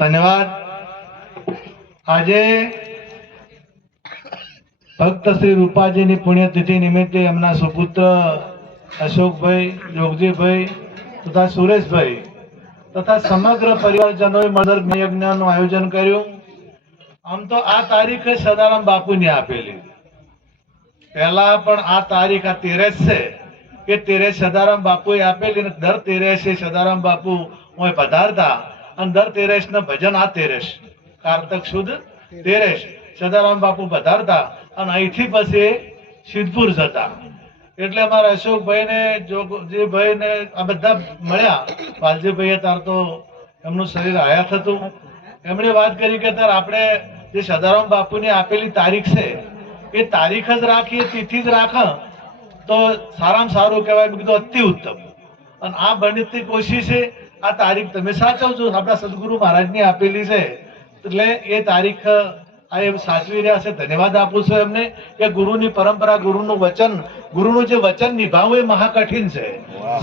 ધન્યવાદ. આજે ભક્ત શ્રી રૂપાજીની પુણ્યતિથિ નિમિત્તે એમના સુપુત્ર અશોકભાઈ, જોગજીભાઈ તથા સુરેશભાઈ તથા સમગ્ર પરિવારજનોએ મદર યજ્ઞનું આયોજન કર્યું. આમ તો આ તારીખ સદારામ બાપુની આપેલી. પહેલા પણ આ તારીખ આ તેરેસ છે એ તેરેસ સદારામ બાપુએ આપેલી અને દર તેરેસે સદારામ બાપુ હોય પધારતા અને દર તેરસ ભજન આ તેરેશ. કારતક સુદ તેરેશ. સદારામ બાપુ પધારતા અને અહીંથી પછી સિદ્ધપુર જતા. એટલે અમારા અશોકભાઈને, જોગજીભાઈને આ બધા મળ્યા. વાલજીભાઈએ તાર તો એમનું શરીર આયાત હતું. એમણે વાત કરી કે તાર આપણે જે સદારામ બાપુની આપેલી તારીખ છે, એ તારીખ જ રાખીએ, તિથિ જ રાખ, તો સારામાં સારું કહેવાય કીધું અતિ ઉત્તમ. અને આ બનતી કોશિશ છે આ તારીખ તમે સાચવજો. આપણા સદગુરુ મહારાજની આપેલી છે. એટલે એ તારીખ આ એમ સાચવી રહ્યા છે. ધન્યવાદ આપું છું એમને કે ગુરુની પરંપરા ગુરુનું વચન ગુરુનું જે વચન નિભાવવું એ મહાકઠિન છે.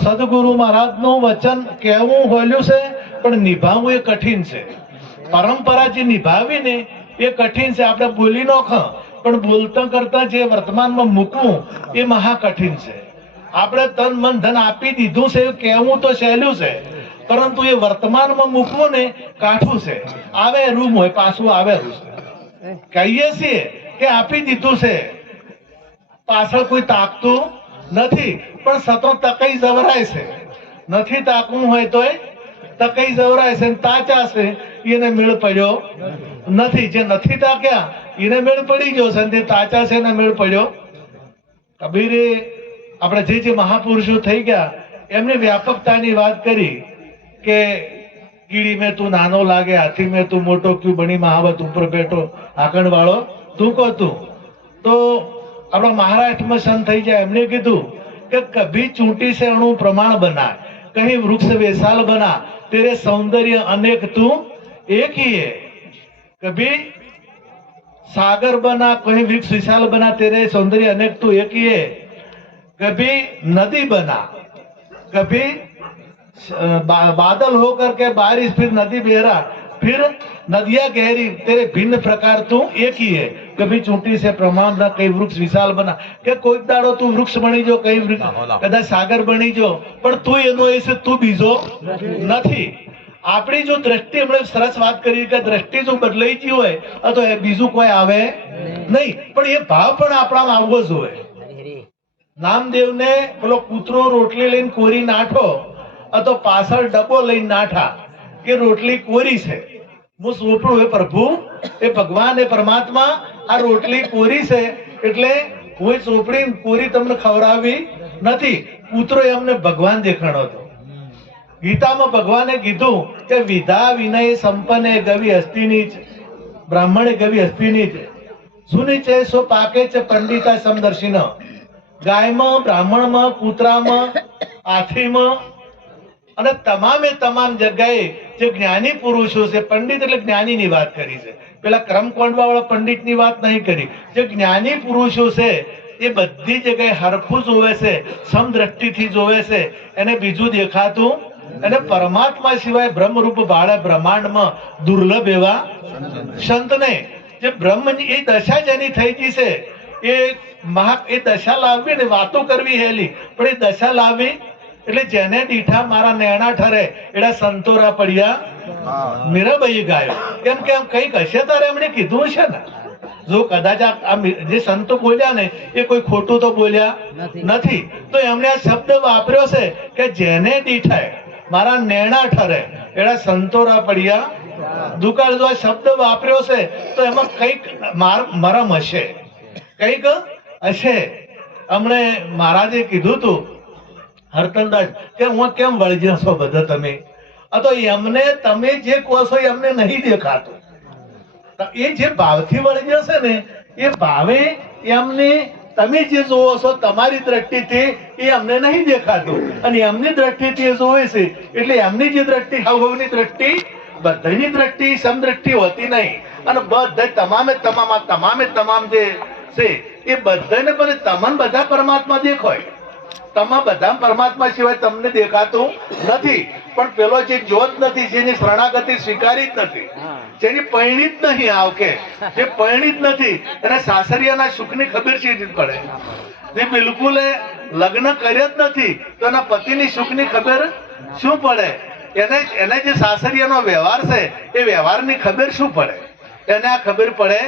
સદગુરુ મહારાજનું વચન કહેવું હોલ્યું છે પણ નિભાવવું એ કઠિન છે. પરંપરા જે નિભાવી ને એ કઠિન છે. આપણે બોલી નોખ પણ બોલતા કરતા જે વર્તમાનમાં મૂકવું એ મહાકઠિન છે. આપણે તન મન ધન આપી દીધું છે કહેવું તો સહેલું છે. પરંતુ એ વર્તમાનમાં મૂકવું ને કાઠું છે. આવે રૂમ હોય, પાછું આવે રૂમ કહીએ છીએ કે આપી દીધું છે. પાછળ કોઈ તાકતું નથી, પણ સતો તકઈ જવરાય છે. નથી તાકવું હોય તોય તકઈ જવરાય છે તાચા છે, એને મેળ પડ્યો નથી. જે નથી તાક્યા, એને મેળ પડી ગયો છે જે તાચા છે એને મેળ પડ્યો કબીરે. આપણે જે જે મહાપુરુષો થઈ ગયા, એમની વ્યાપકતાની વાત કરી. કે કીડી મેં તું નાનો લાગે, હાથી મેં તું મોટો, ક્યુ બની મહાવત ઉપર બેઠો? આકણ વાળો તું કહો તું. તો આપણો મહારાષ્ટ્રમાં સંત થઈ જાય એમણે કીધું કે કભી ચૂંટી સે અણુ પ્રમાણ બના કહી વૃક્ષ વેસાલ બના, તેરે સૌંદર્ય અનેક તું એક ही કભી સાગર બના કહી વૃક્ષ વિશાલ બના, તેરે સૌંદર્ય અનેક તું तो एक કભી નદી બના, કભી बादल होकर के बारिश फिर नदी बहरा फिर नदियां गहरी तेरे भिन्न प्रकार तू एक ही है कभी चूंटी से प्रमाण ना कई वृक्ष विशाल बना કે કોઈક દાડો તું વૃક્ષ બની જો કઈ વૃક્ષ કદાચ સાગર બની જો પણ તું એનો એ છે તું બીજો નથી આપણી જો દ્રષ્ટિ હમણાં સરસ વાત કરી કે દ્રષ્ટિ જો બદલાઈ ગઈ હોય તો એ બીજું કોઈ આવે નહીં પણ એ ભાવ પણ આપણામાં આવવો જોઈએ નામદેવને પેલો કૂતરો રોટલી લઈને કોરી નાઠો તો પાછળ ડબ્બો લઈને નાઠા કે રોટલી કોરી છે. હું સોપડું એ પ્રભુ, એ ભગવાન, એ પરમાત્મા, આ રોટલી કોરી છે એટલે હું ચોપડી કોરી તમને ખવડાવી નથી. કૂતરો એમને ભગવાન દેખાણો હતો. ગીતામાં ભગવાને કીધું કે વિધા વિનય સંપન્ન ગવી હસ્તીની છે બ્રાહ્મણે ગવી હસ્તીની છે સુની છે સો પાકે છે પંડિતા સમદર્શિન. ગાયમાં, બ્રાહ્મણમાં, કૂતરામાં, હાથીમાં અને તમામે તમામ જગ્યાએ જે જ્ઞાની પુરુષો છે, પંડિત એટલે જ્ઞાનીની વાત કરી છે. પેલા ક્રમ વાળા પંડિતની વાત નહીં કરી. જે જ્ઞાની પુરુષો છે, એ બધી જગ્યાએ હરખું જોવે છે, સમદ્રષ્ટિથી જોવે છે, એને બીજું દેખાતું અને પરમાત્મા સિવાય બ્રહ્મરૂપ બાળા બ્રહ્માંડમાં દુર્લભ એવા સંતને જે બ્રહ્મની એ દશા જેની થઈ ગઈ છે, એ મહા, એ દશા લાવવી ને વાતો કરવી હેલી, પણ એ દશા લાવવી એટલે જેને દીઠા મારા નેણા ઠરે એડા સંતોરા પડ્યા. મીરાબાઈ ગાયો. કેમ કે આમ કંઈક હશે તારે એમણે કીધું છે ને. જો કદાચ આ જે સંતો બોલ્યા ને એ કોઈ ખોટું તો બોલ્યા નથી. તો એમણે આ શબ્દ વાપર્યો છે કે જેને દીઠાય મારા નેણા ઠરે એડા સંતોરા પડ્યા. દુકાળ જો આ શબ્દ વાપર્યો છે તો એમાં કંઈક માર- મરમ હશે. કંઈક હશે. હમણે મહારાજે કીધું તું હરકંદાજ, કે હું કેમ વળગ્યા બધા તમે? આ તો એમને તમે જે કહો છો એમને નહીં દેખાતું. એ જે ભાવથી વળગ્યો છે ને, એ ભાવે એમને, તમે જે જોવો છો તમારી દ્રષ્ટિથી એ અમને નહીં દેખાતું. અને એમની દ્રષ્ટિથી એ જોવે છે, એટલે એમની જે દ્રષ્ટિ, હાવભાવની દ્રષ્ટિ, બધાની દ્રષ્ટિ સમદ્રષ્ટિ હોતી નહીં. અને બધા તમામે તમામ તમામે તમામ જે છે, એ બધાને પણ તમને બધા પરમાત્મા દેખાય. તમામ બધા પરમાત્મા સિવાય તમને દેખાતું નથી. પણ પેલો જે જોત નથી જેની શરણાગતિ સ્વીકારી જ નથી જેની પરિણિત નહીં આવકે જે પરિણિત નથી એને સાસરિયાના સુખની ખબર છે જ પડે? જે બિલકુલ લગ્ન કર્યા જ નથી તો એના પતિની સુખની ખબર શું પડે? એને એને જે સાસરિયાનો વ્યવહાર છે એ વ્યવહારની ખબર શું પડે? એને આ ખબર પડે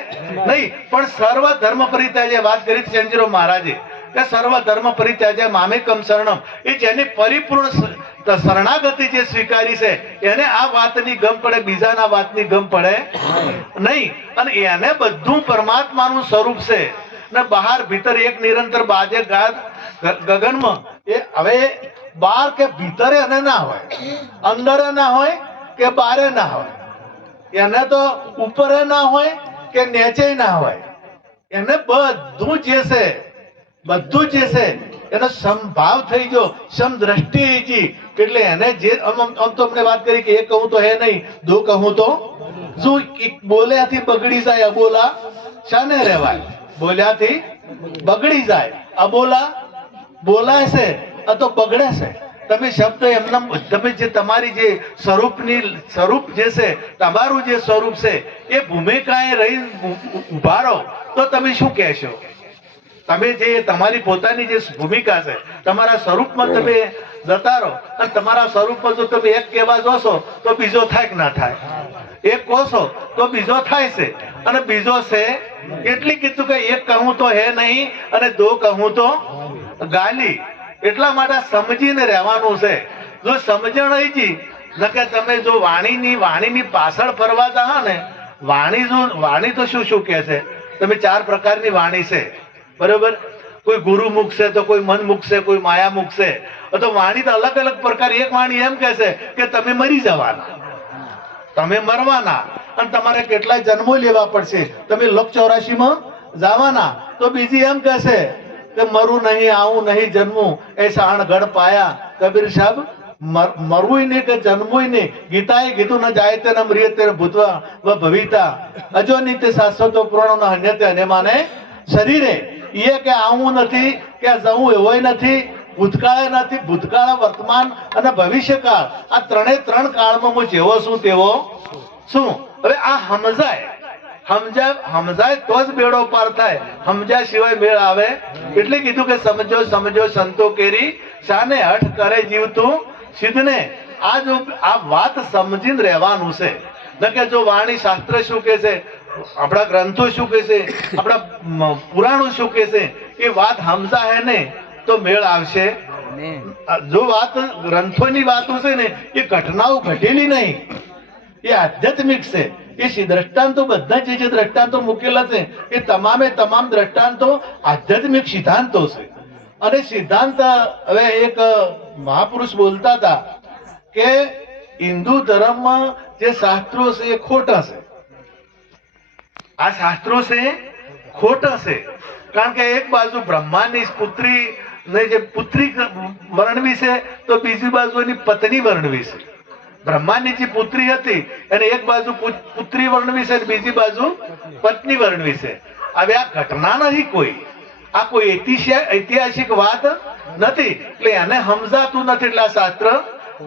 નહીં. પણ સર્વ ધર્મ પરિત્યાજે વાત કરી છે મહારાજે. કે સર્વ ધર્મ પરિત્યાજે મામેકમ શરણમ. એ જેની પરિપૂર્ણ શરણાગતિ જે સ્વીકારી છે, એને આ વાતની ગમ પડે, બીજાના વાતની ગમ પડે નહીં. અને એને બધું પરમાત્માનું સ્વરૂપ છે. ને બહાર ભીતર એક નિરંતર બાજે ગાદ ગગનમાં એ હવે બહાર કે ભીતરે એને ના હોય, અંદર ના હોય કે બારે ના હોય. એને તો ઉપરે ના હોય કે નીચે ના હોય. એને બધું જે છે બધું જે છે, એનો સમભાવ થઈ ગયો. સમ દ્રષ્ટિ જી, એટલે એને જે આમ તો અમને વાત કરી કે એ કહું તો હે નહીં દો કહું તો શું બોલ્યાથી બગડી જાય અબોલા? શાને રહેવાય? બોલ્યાથી બગડી જાય. અબોલા બોલાય છે, આ તો બગડે છે. તમે શબ્દ એમના તમે જે તમારી જે સ્વરૂપની, સ્વરૂપ જે છે, તમારું જે સ્વરૂપ છે, એ ભૂમિકાએ રહી ઊભા રહો. તો તમે શું કહેશો? તમે જે તમારી પોતાની જે ભૂમિકા છે, તમારા સ્વરૂપમાં તમે જતા રહો અને તમારા સ્વરૂપમાં જો તમે એક કહેવા જોશો, તો બીજો થાય કે ના થાય? એક કહો તો બીજો થાય છે. અને બીજો છે એટલી કીધું કે એક કહું તો હે નહીં અને દો કહું તો ગાલી. એટલા માટે સમજીને રહેવાનું છે. જો સમજણ જી કે તમે જો વાણીની વાણીની પાછળ ફરવા જા ને, વાણી જો, વાણી તો શું શું કહે છે? તમે ચાર પ્રકારની વાણી છે. બરોબર? કોઈ ગુરુ મુખ તો કોઈ મન મુખ કોઈ માયા મુખ તો વાણી તો અલગ અલગ પ્રકાર. એક વાણી એમ કહેશે કે તમે મરી જવાના. તમે મરવાના. અને તમારે કેટલાય જન્મો લેવા પડશે. તમે લોક ચોરાશીમાં જવાના. તો બીજી એમ કહેશે કે મરું નહીં, આવું નહીં, જન્મું. એ ગઢ પાયા. કબીર સાહેબ, મર- મરવું નહીં કે જન્મવું નહીં. ગીતાએ કીધું, ન જાય તેને મરીએ તેને ભૂતવા ભવિતા. અજો નિત્ય શાશ્વતો પુરાણો હન્યતે અને માને શરીરે એ કે આવું નથી, કે જવું એવોય નથી, ભૂતકાળ નથી, ભૂતકાળ વર્તમાન અને ભવિષ્યકાળ. આ ત્રણે ત્રણ કાળમાં હું જેવો છું તેવો શું હવે આ સમજાય. સમજાય સમજાય તો જ બેડો પાર થાય. સમજ્યા સિવાય મેળ આવે એટલે કીધું કે સમજો સમજો, સંતો કેરી, શાને હઠ કરે જીવતું સિદ્ધને. આ જો આ વાત સમજીને રહેવાનું છે. ન કે જો વાણી શાસ્ત્ર શું કે છે? આપણા ગ્રંથો શું કે છે? આપણા પુરાણો શું કે છે? એ વાત સમજાય ને તો મેળ આવશે. જો વાત ગ્રંથોની વાતો છે ને એ ઘટનાઓ ઘટેલી નહીં. એ આધ્યાત્મિક છે. એ દ્રષ્ટાંતો બધા જે જે દ્રષ્ટાંતો મૂકેલા છે એ તમામે તમામ દ્રષ્ટાંતો આધ્યાત્મિક સિદ્ધાંતો છે. અને સિદ્ધાંત હવે એક મહાપુરુષ બોલતા હતા કે હિન્દુ ધર્મમાં જે શાસ્ત્રો છે એ ખોટા છે. આ શાસ્ત્રો છે ખોટા છે. કારણ કે એક બાજુ બ્રહ્માની પુત્રી ને જે પુત્રી વર્ણવી છે, તો બીજી બાજુ એની પત્ની વર્ણવી છે. બ્રહ્માની જે પુત્રી હતી, એને એક બાજુ પુત્રી વર્ણવી છે બીજી બાજુ પત્ની વર્ણવી છે. હવે આ ઘટના નથી કોઈ. આ કોઈ ઐતિહાસિક ઐતિહાસિક વાત નથી. એટલે એને સમજાતું નથી એટલે આ શાસ્ત્ર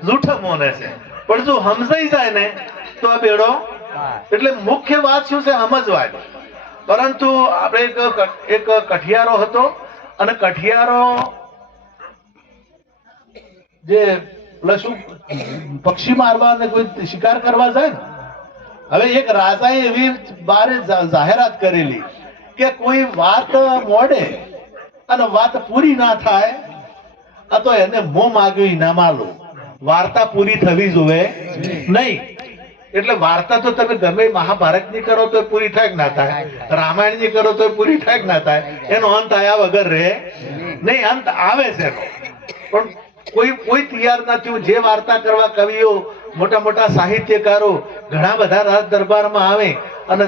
જૂઠ મોને છે. પણ જો સમજાઈ જાય ને, તો આ બેડો એટલે મુખ્ય વાત શું છે? સમજવાની. પરંતુ આપણે એક કઠિયારો હતો અને કઠિયારો જે શું પક્ષી મારવા ને કોઈ શિકાર કરવા જાય ને, હવે એક રાજાએ એવી બારે જાહેરાત કરેલી કે કોઈ વાત મોડે અને વાત પૂરી ના થાય, આ તો એને મોં માગ્યું ઇનામ આલો. વાર્તા પૂરી થવી જોવે નહીં. એટલે વાર્તા તો તમે ગમે મહાભારતની કરો તો પૂરી થાય. ના થાય. રામાયણની કરો તો પૂરી થાય. ના થાય. એનો અંત આયા વગર રહે નહીં અંત આવે છે પણ કોઈ કોઈ તૈયાર નથી જે વાર્તા કરવા કવિઓ મોટા મોટા સાહિત્યકારો ઘણા બધા રાજ દરબારમાં આવે અને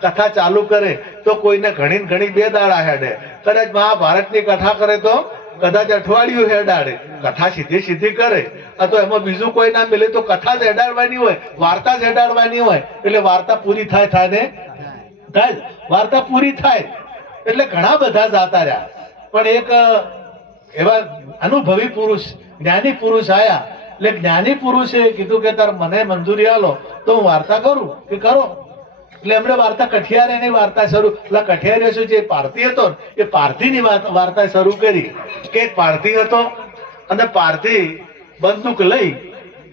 કથા ચાલુ કરે તો કોઈને ઘણી ને ઘણી બે દાડા હેડે કદાચ મહાભારતની કથા કરે તો કદાચ અઠવાડિયું હેડાડે. કથા સીધી સીધી કરે. આ તો એમાં બીજું કોઈ ના મિલે તો કથા જ હેડાડવાની હોય. વાર્તા જ હેડાડવાની હોય. એટલે વાર્તા પૂરી થાય થાય ને? થાય વાર્તા પૂરી થાય. એટલે ઘણા બધા જાતા રહ્યા. પણ એક એવા અનુભવી પુરુષ, જ્ઞાની પુરુષ આયા. એટલે જ્ઞાની પુરુષે કીધું કે તાર મને મંજૂરી આલો, તો હું વાર્તા કરું કે કરો? એટલે એમણે વાર્તા કઠિયારેની વાર્તા શરૂ એટલે કઠિયારે શું છે? પારથી હતો એ પારધીની વાત- વાર્તા શરૂ કરી કે એક પારથી હતો અને પારથી બંદૂક લઈ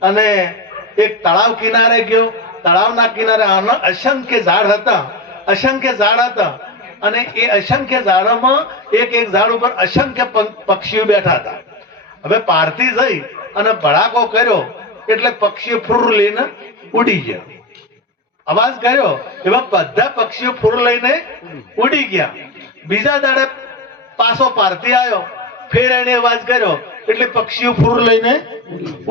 અને એક તળાવ કિનારે ગયો. તળાવના કિનારે અસંખ્ય ઝાડ હતા. અસંખ્ય ઝાડ હતા. અને એ અસંખ્ય ઝાડોમાં એક એક ઝાડ ઉપર અસંખ્ય પક્ષીઓ બેઠા હતા. હવે પારથી જઈ અને ભડાકો કર્યો એટલે પક્ષીઓ ફુર લઈને ઉડી ગયા. અવાજ કર્યો, એવા બધા પક્ષીઓ ફૂર લઈને ઉડી ગયા. બીજા દાડે પાછો પારથી આવ્યો, ફેર એને અવાજ કર્યો, એટલે પક્ષીઓ ફૂર લઈને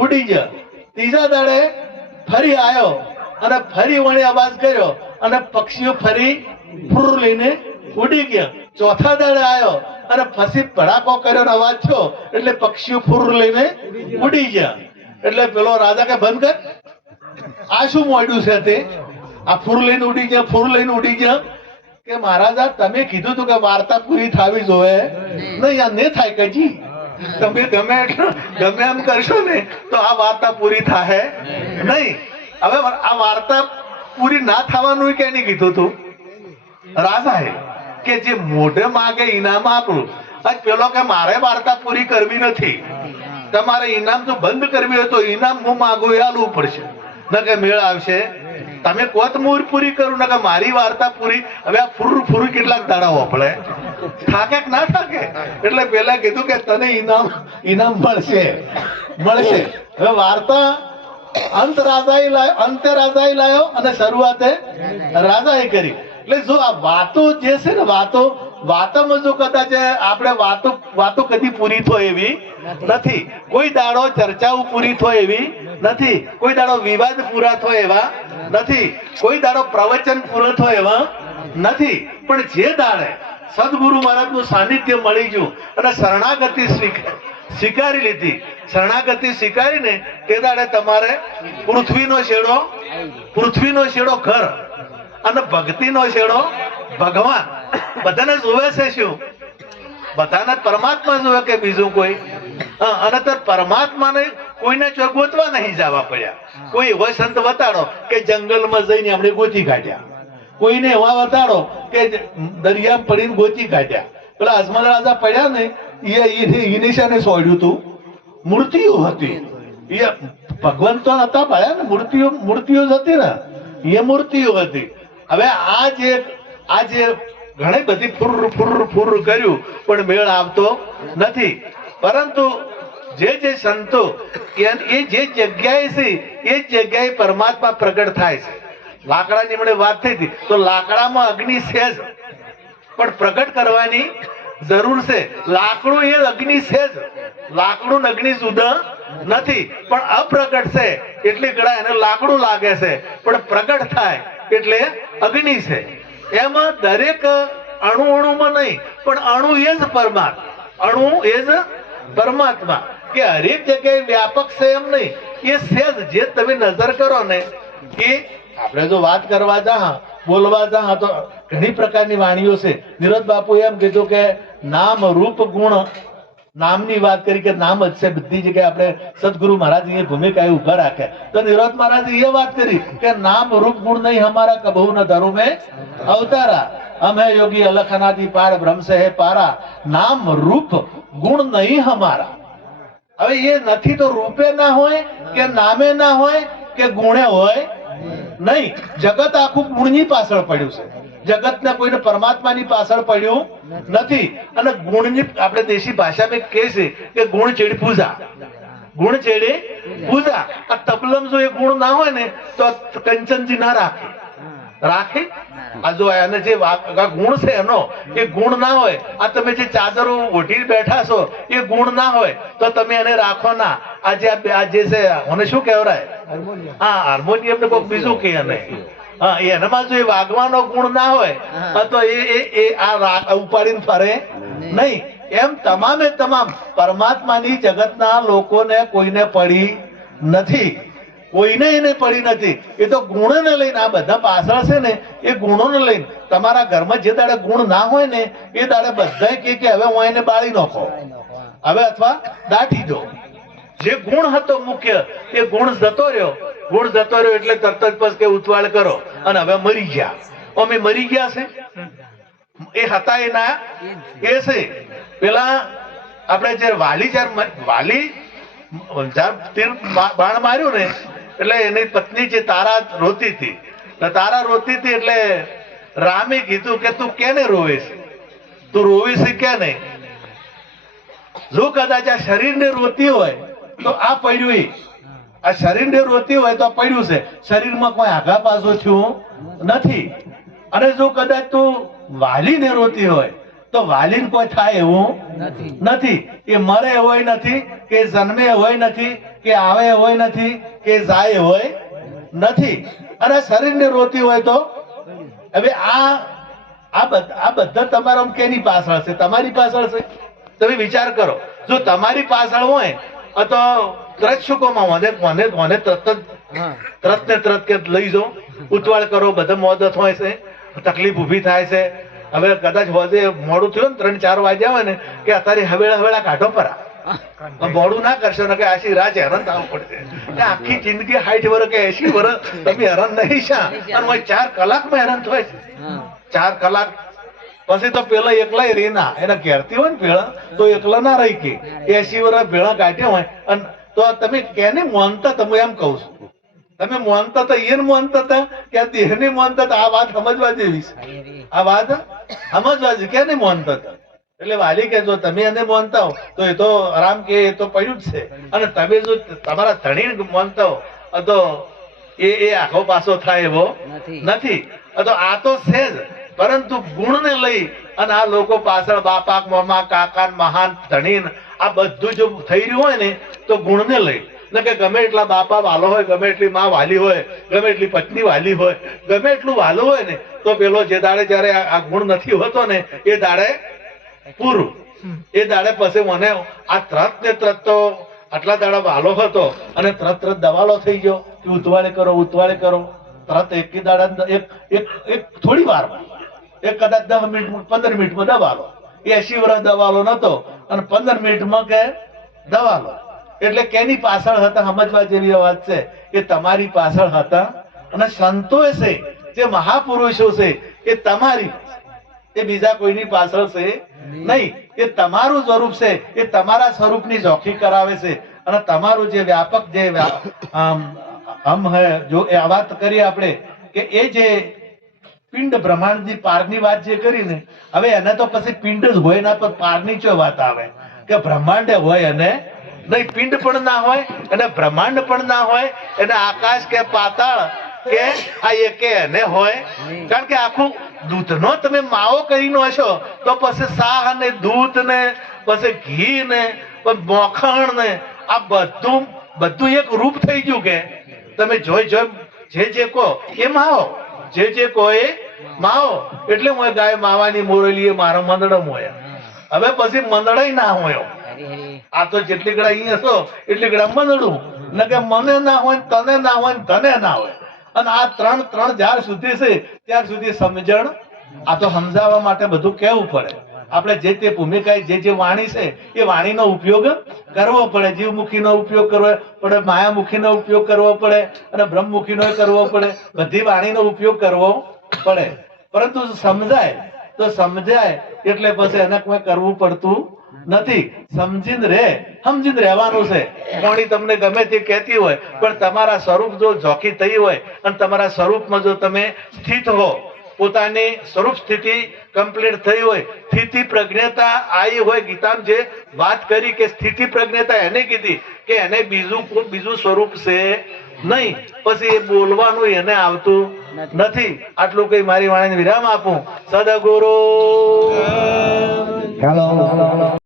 ઉડી ગયા. ત્રીજા દાડે ફરી આવ્યો અને ફરી વળી અવાજ કર્યો અને પક્ષીઓ ફરી ફૂર લઈને ઉડી ગયા. ચોથા દાડે આવ્યો અને ફસી ભડાકો કર્યો અવાજ થયો, એટલે પક્ષીઓ ફૂર લઈને ઉડી ગયા. એટલે પેલો રાજા કે, બંધ કર. આ શું મોડ્યું છે તે? આ ફૂર લઈને ઉડી ગયા ફૂર લઈને ઉડી ગયા. કે મહારાજા તમે કીધું તું કે વાર્તા પૂરી થવી જોવે. નહીં આ નહીં થાય કજી તમે ગમે ગમે એમ કરશો ને તો આ વાર્તા પૂરી થાય નહીં હવે આ વાર્તા પૂરી ના થવાનું કે નહીં કીધું તું? રાજાએ કે જે મોઢે માગે ઇનામ આપણું આજ પેલો કે મારે વાર્તા પૂરી કરવી નથી. તમારે ઇનામ જો બંધ કરવી હોય તો ઇનામ હું માગું એ આલવું પડશે. ન કે મેળ આવશે. તમે કોત મૂર પૂરી કરું ને મારી વાર્તા પૂરી. હવે આ ફૂર ફૂર કેટલાક દાડા આપણે થાકે કે ના થાકે? એટલે પેલા કીધું કે તને ઇનામ ઇનામ મળશે. મળશે. હવે વાર્તા અંત રાજાએ લાયો, અંતે રાજાએ લાયો અને શરૂઆતે રાજાએ કરી. એટલે જો આ વાતો જે છે ને વાતો વાતોમાં જો કદાચ આપણે વાતો વાતો કદી પૂરી થાય એવી નથી. કોઈ દાડો ચર્ચાઓ પૂરી થાય એવી નથી. કોઈ દાડો વિવાદ પૂરા થાય એવા નથી. કોઈ દાડો પ્રવચન પૂરો થો એવા નથી. પણ જે દાડે સદગુરુ મહારાજનું સાનિધ્ય મળી ગયું અને શરણાગતિ સ્વીક- સ્વીકારી લીધી. શરણાગતિ સ્વીકારીને તે દાડે તમારે પૃથ્વીનો શેડો પૃથ્વીનો શેડો ઘર અને ભક્તિનો શેડો ભગવાન. બધાને જુએ છે શું? બધાને પરમાત્મા જોવે કે બીજું કોઈ? અને તો પરમાત્માને કોઈને જો ગોતવા નહીં જવા પડ્યા. કોઈ એવો સંત બતાડો કે જંગલમાં જઈને આપણે ગોતી કાઢ્યા. કોઈને એવા બતાડો કે દરિયા પડીને ગોતી કાઢ્યા. પેલા અજમલ રાજા પડ્યા ને, એ ઈને- ઈનિશાને સોડ્યું તું. મૂર્તિઓ હતી. એ ભગવાન તો હતા પડ્યા ને, મૂર્તિઓ મૂર્તિઓ જ હતી ને. એ મૂર્તિઓ હતી. હવે આ જે આ જે ઘણી બધી ફુર ફુર ફુર કર્યું, પણ મેળ આવતો નથી. પરંતુ જે જે સંતો એ જે જગ્યાએ છે, એ જગ્યાએ પરમાત્મા પ્રગટ થાય છે. લાકડાની મને વાત થઈ હતી, તો લાકડામાં અગ્નિ છે જ. પણ પ્રગટ કરવાની જરૂર છે. લાકડું એ અગ્નિ છે જ. લાકડું અગ્નિ સુધા નથી. પણ અપ્રગટ છે. એટલે ગળા એને લાકડું લાગે છે. પણ પ્રગટ થાય. એટલે અગ્નિ છે. એમાં દરેક અણુ અણુમાં નહીં, પણ અણુ એ જ પરમાત્મા. અણુ એ જ પરમાત્મા. કે હરેક જગ્યાએ વ્યાપક છે એમ નહીં, એ છે જ. જે તમે નજર કરો ને, એ આપણે જો વાત કરવા જા બોલવા જા તો ઘણી પ્રકારની વાણીઓ છે. નિરોધ બાપુ એમ કીધું કે નામ રૂપ ગુણ નામની વાત કરી કે નામ જ છે, બધી જગ્યાએ આપણે સદગુરુ મહારાજ એ ભૂમિકા ઊભા રાખે. તો નિરોધ મહારાજ એ વાત કરી કે નામ રૂપ ગુણ નહીં હમારા કબહુ ન ધરું મેં અવતારા. અમે યોગી અલખનાથી પાર બ્રહ્મ સે પારા. નામ રૂપ ગુણ નહીં હમારા હવે એ નથી તો રૂપે ના હોય કે નામે ના હોય કે ગુણે હોય નહીં. જગત આખું ગુણની પાછળ પડ્યું છે. જગતને કોઈને પરમાત્માની પાછળ પડ્યું નથી. અને ગુણની આપણે દેશી ભાષામાં કહે છે કે ગુણ ચેડી પૂજા. ગુણ ચેડે પૂજા. આ તબલમ જો એ ગુણ ના હોય ને તો કંચનજી ના રાખે. રાખે? આ જો એને જે ગુણ છે એનો એ ગુણ ના હોય આ તમે જે ચાદરો ઓઢી બેઠા છો એ ગુણ ના હોય તો તમે એને રાખો ના. આ જે આ જે છે મને શું કહેવાય? હા હાર્મોનિયમ ને કોઈ બીજું કે એને. હા એનામાં જો એ વાગવાનો ગુણ ના હોય તો એ એ એ આ ઉપાડીને ફરે નહીં. એમ તમામે તમામ પરમાત્માની જગતના લોકોને કોઈને પડી નથી. કોઈને એને પડી નથી. એ તો ગુણને લઈને આ બધા પાછળ છે ને એ ગુણોને લઈને તમારા ઘરમાં જે દાડે ગુણ ના હોય ને એ દાડે બધા કે કે હવે હું એને બાળી નાખો. હવે અથવા દાટી દો. જે ગુણ હતો મુખ્ય, એ ગુણ જતો રહ્યો. ગુણ જતો રહ્યો એટલે તરત જ પછી ઉતવાળ કરો. અને હવે મરી ગયા. અમે મરી ગયા છે? એ હતા એના? એ છે. પેલા આપણે જ્યારે વાલી જ્યારે વાલી જયારે તીર બાણ માર્યું ને, એટલે એની પત્ની જે તારા રોતી હતી. તારા રોતી હતી એટલે રામે કીધું કે તું કેને રોવે છે તું રોવીશ છે કે નહીં જો કદાચ આ શરીરને રોતી હોય તો આ પડ્યું ઈ. આ શરીરને રોતી હોય તો પડ્યું છે. શરીરમાં કોઈ આગા પાછો થયું નથી. અને જો કદાચ તું વાલીને રોતી હોય તો વાલીને કોઈ થાય એવું નથી. નથી. એ મરે હોય નથી કે જન્મે હોય નથી કે આવે હોય નથી કે જાય હોય નથી. અને શરીરને રોતી હોય તો હવે આ આ બધા તમારા કેની પાછળ છે? તમારી પાછળ છે? તમે વિચાર કરો. જો તમારી પાછળ હોય તો તરત શું કહો મને મને મને તરત જ તરત ને તરત કે લઈ જાઓ ઉતવાળ કરો બધા મોદત હોય છે. તકલીફ ઊભી થાય છે. હવે કદાચ હોજે મોડું થયું ને ત્રણ ચાર વાગ્યા હોય ને કે અત્યારે હવેળા હવેળા કાઢો પરા. મોડું ના કરશો ને કે આશી રાજ હેરાન થવું પડશે. આખી જિંદગી સાઠ વર્ષ કે એસી વર્ષ તમે હેરાન નહીં શા અને ચાર ચાર કલાકમાં હેરાન થાય છે. ચાર કલાક પછી તો પેલા એકલા રહી ના એના ઘેરથી હોય ને ભેળા તો એકલા ના રહી કે. એસી વર્ષ ભેળા કાઢ્યા હોય. અને તો તમે કેને મોનતા તમે એમ કહું છું. તમે માનતા હતા એને મોનતા હતા કે દેહ ને માનતા હતા? આ વાત સમજવા જેવી છે. આ વાત સમજવા જેવી. કેને માનતા હતા? એટલે વાલી કે જો તમે એને માનતા હો તો એ તો આરામ કે એ તો પડ્યું જ છે. અને તમે જો તમારા ધણી મોનતા હો તો એ એ આખો પાસો થાય એવો નથી. નથી. તો આ તો છે જ. પરંતુ ગુણને લઈ અને આ લોકો પાછળ બાપા મામા કાકા મહાન ધણીન આ બધું જો થઈ રહ્યું હોય ને તો ગુણને લઈ. ને કે ગમે એટલા બાપા વાલો હોય ગમે એટલી માં વાલી હોય ગમે એટલી પત્ની વાલી હોય ગમે એટલું વાલું હોય ને તો પેલો જે દાડે જ્યારે આ ગુણ નથી હોતો ને એ દાડે પૂરું. એ દાડે પછી મને આ ત્રત ને ત્રત તો આટલા દાડા વાલો હતો અને ત્રત ત્રત દવાલો થઈ ગયો. કે ઉતવાળે કરો ઉતવાળે કરો. તરત એક દાડા એક એક થોડી વાર એક કદાચ દસ મિનિટ પંદર મિનિટમાં દબાલો. એ શિવરા દવાલો નતો અને પંદર મિનિટમાં કે દવાલો એટલે કેની પાછળ હતા સમજવા જેવી વાત છે એ તમારી પાછળ હતા અને સંતો છે જે મહાપુરુષો છે એ તમારી એ બીજા કોઈની પાછળ છે નહીં. એ તમારું સ્વરૂપ છે એ તમારા સ્વરૂપની ઝોખી કરાવે છે અને તમારું જે વ્યાપક જે હમ હે જો એ વાત કરીએ આપણે કે એ જે પિંડ બ્રહ્માંડની પારની વાત જે કરી ને હવે એને તો પછી પિંડ જ હોય ના પર પારની ચો વાત આવે? કે બ્રહ્માંડ હોય અને નહીં પિંડ પણ ના હોય અને બ્રહ્માંડ પણ ના હોય અને આકાશ કે પાતાળ કે આ એકે એને હોય. કારણ કે આખું દૂધનો તમે માવો કરીને હશો તો પછી શાહ ને દૂધ ને પછી ઘી ને મોખણ ને આ બધું બધું એક રૂપ થઈ ગયું કે? તમે જોઈ જોઈ જે જે કહો એ માવો જે જે કોઈ માવો. એટલે હું ગાય માવાની મોરેલી એ મંદડો મંદડમ હોય હવે પછી મંદડો ના હોય આ તો જેટલી ગળા અહીંયા હશો એટલી ગળા મંદડું. ને કે મને ના હોય તને ના હોય ને તને ના હોય. અને આ ત્રણ ત્રણ જ્યાર સુધી છે ત્યાર સુધી સમજણ આ તો સમજાવવા માટે બધું કેવું પડે. આપણે જે તે ભૂમિકા, જે જે વાણી છે, એ વાણીનો ઉપયોગ કરવો પડે. જીવમુખીનો ઉપયોગ કરવો પડે, માયામુખીનો ઉપયોગ કરવો પડે, અને બ્રહ્મમુખીનો કરવો પડે. બધી વાણીનો ઉપયોગ કરવો પડે. પરંતુ સમજાય, તો સમજાય એટલે પછી એને કોઈ કરવું પડતું નથી. સમજીને રે, સમજીને રહેવાનું છે. કોણી તમને ગમે તે કહેતી હોય, પણ તમારા સ્વરૂપ જો જોખી થઈ હોય, અને તમારા સ્વરૂપમાં જો તમે સ્થિત હો પોતાની સ્વરૂપ સ્થિતિ કમ્પ્લીટ થઈ હોય, સ્થિતિ પ્રજ્ઞતા આવી હોય, ગીતામાં જે વાત કરી કે સ્થિતિ પ્રજ્ઞતા એને કીધી કે એને બીજું બીજું સ્વરૂપ છે નહીં. પછી એ બોલવાનું એને આવતું નથી. આટલું કઈ મારી વાણીને વિરામ આપું. સદગુરુ. હેલો